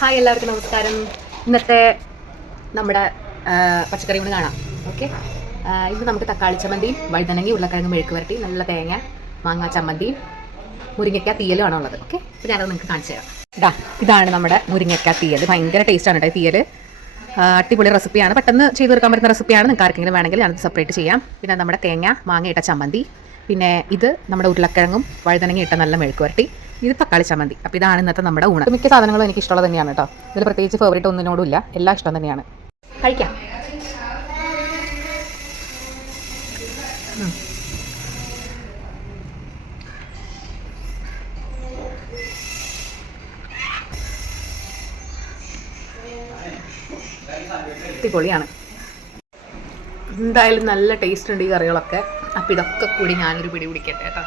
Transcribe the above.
Hi, എല്ലാവർക്കും നമസ്കാരം. ഇന്നത്തെ നമ്മുടെ പച്ചക്കറി കൊണ്ട് കാണാം. ഓക്കെ, ഇന്ന് നമുക്ക് തക്കാളി ചമ്മന്തിയും വഴുതനങ്ങി ഉരുളക്കിഴങ്ങ് മെഴുക്ക് വരട്ടി, നല്ല തേങ്ങ മാങ്ങാ ചമ്മന്തിയും മുരിങ്ങയ്ക്ക തീയലും ആണോ ഉള്ളത്. ഓക്കെ, അപ്പോൾ ഞാനത് നിങ്ങൾക്ക് കാണിച്ചു തരാം. ഇതാണ് നമ്മുടെ മുരിങ്ങയ്ക്ക തീയൽ. ഭയങ്കര ടേസ്റ്റാണ് കേട്ടോ തീയൽ. അടിപൊളി റെസിപ്പിയാണ്, പെട്ടെന്ന് ചെയ്ത് തീർക്കാൻ പറ്റുന്ന റെസിപ്പിയാണ്. നിങ്ങൾക്ക് ആർക്കെങ്കിലും വേണമെങ്കിൽ ഞാനത് സെപ്പറേറ്റ് ചെയ്യാം. പിന്നെ നമ്മുടെ തേങ്ങ മാങ്ങ ഇട്ട ചമ്മന്തി, പിന്നെ ഇത് നമ്മുടെ ഉരുളക്കിഴങ്ങും വഴുതനങ്ങ ഇട്ട നല്ല മെഴുക്ക് വരട്ടി, ഇത് തക്കാളി ചമ്മന്തി. അപ്പോൾ ഇതാണ് ഇന്നത്തെ നമ്മുടെ ഊണ്. മിക്ക സാധനങ്ങളും എനിക്ക് ഇഷ്ടമുള്ളത് തന്നെയാണ് കേട്ടോ. ഇതിൽ പ്രത്യേകിച്ച് ഫേവറേറ്റ് ഒന്നിനോടും ഇല്ല, എല്ലാം ഇഷ്ടം തന്നെയാണ്. കഴിക്കാം. അടിപൊളിയാണ്. എന്തായാലും നല്ല ടേസ്റ്റ് ഉണ്ട് ഈ കറികളൊക്കെ. അപ്പോൾ ഇതൊക്കെ കൂടി ഞാനൊരു പിടി പിടിക്കട്ടെ കേട്ടോ.